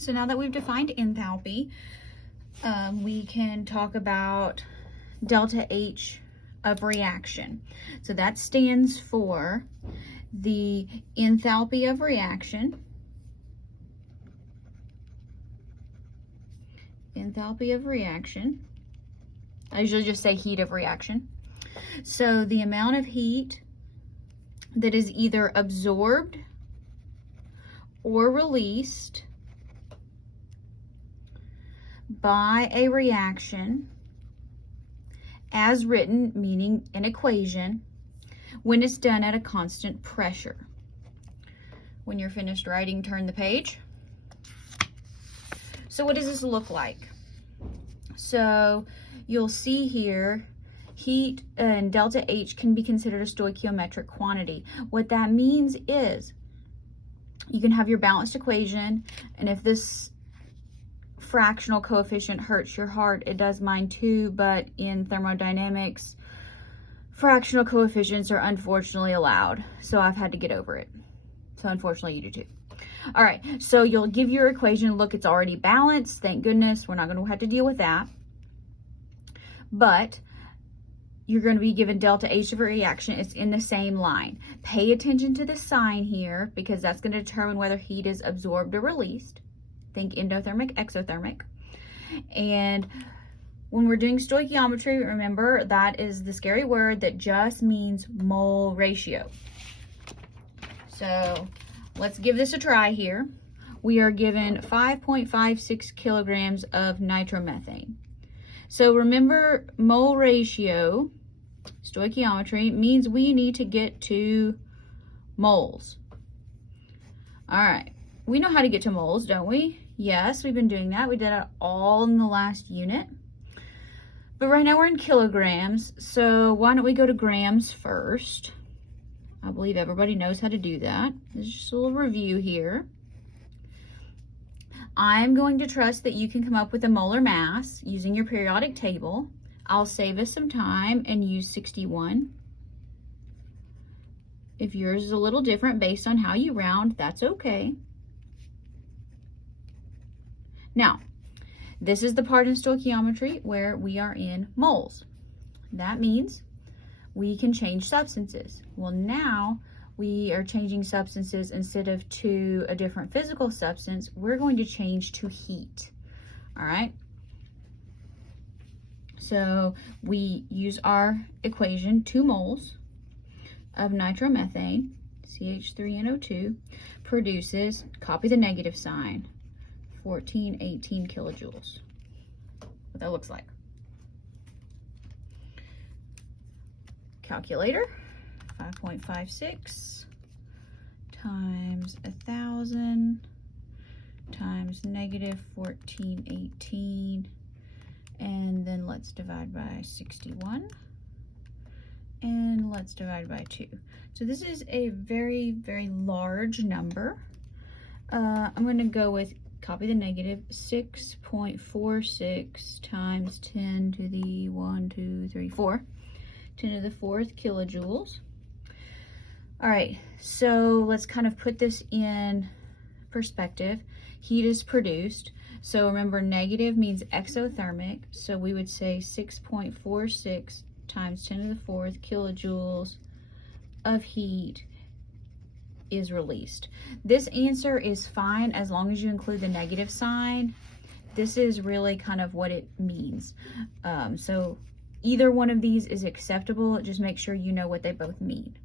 So now that we've defined enthalpy, we can talk about delta H of reaction. So that stands for the enthalpy of reaction. Enthalpy of reaction. I usually just say heat of reaction. So the amount of heat that is either absorbed or released by a reaction as written, meaning an equation, when it's done at a constant pressure. When you're finished writing, turn the page. So what does this look like? So you'll see here, heat and delta H can be considered a stoichiometric quantity. What that means is you can have your balanced equation, and if this fractional coefficient hurts your heart, it does mine too, but in thermodynamics, fractional coefficients are unfortunately allowed. So I've had to get over it. So unfortunately you do too. All right, so you'll give your equation, look, it's already balanced. Thank goodness, we're not going to have to deal with that. But you're going to be given delta H of reaction. It's in the same line. Pay attention to the sign here because that's going to determine whether heat is absorbed or released. Think endothermic, exothermic. And when we're doing stoichiometry, remember that is the scary word that just means mole ratio. So let's give this a try here. We are given 5.56 kilograms of nitromethane. So remember, mole ratio, stoichiometry, means we need to get to moles. All right, we know how to get to moles, don't we? Yes, we've been doing that. We did it all in the last unit. But right now we're in kilograms, so why don't we go to grams first? I believe everybody knows how to do that. This is just a little review here. I'm going to trust that you can come up with a molar mass using your periodic table. I'll save us some time and use 61. If yours is a little different based on how you round, that's okay. Now, this is the part in stoichiometry where we are in moles. That means we can change substances. Well, now we are changing substances instead of to a different physical substance, we're going to change to heat. All right. So we use our equation, 2 moles of nitromethane, CH3NO2, produces, copy the negative sign, 1418 kilojoules. What that looks like. Calculator, 5.56 times 1,000 times negative 1418, and then let's divide by 61, and let's divide by 2. So this is a very, very large number. I'm going to go with, copy the negative, 6.46 times 10 to the 10 to the 4th kilojoules. All right, so let's kind of put this in perspective. Heat is produced. So remember, negative means exothermic. So we would say 6.46 times 10 to the 4th kilojoules of heat is released. This answer is fine as long as you include the negative sign. This is really kind of what it means. So either one of these is acceptable. Just make sure you know what they both mean.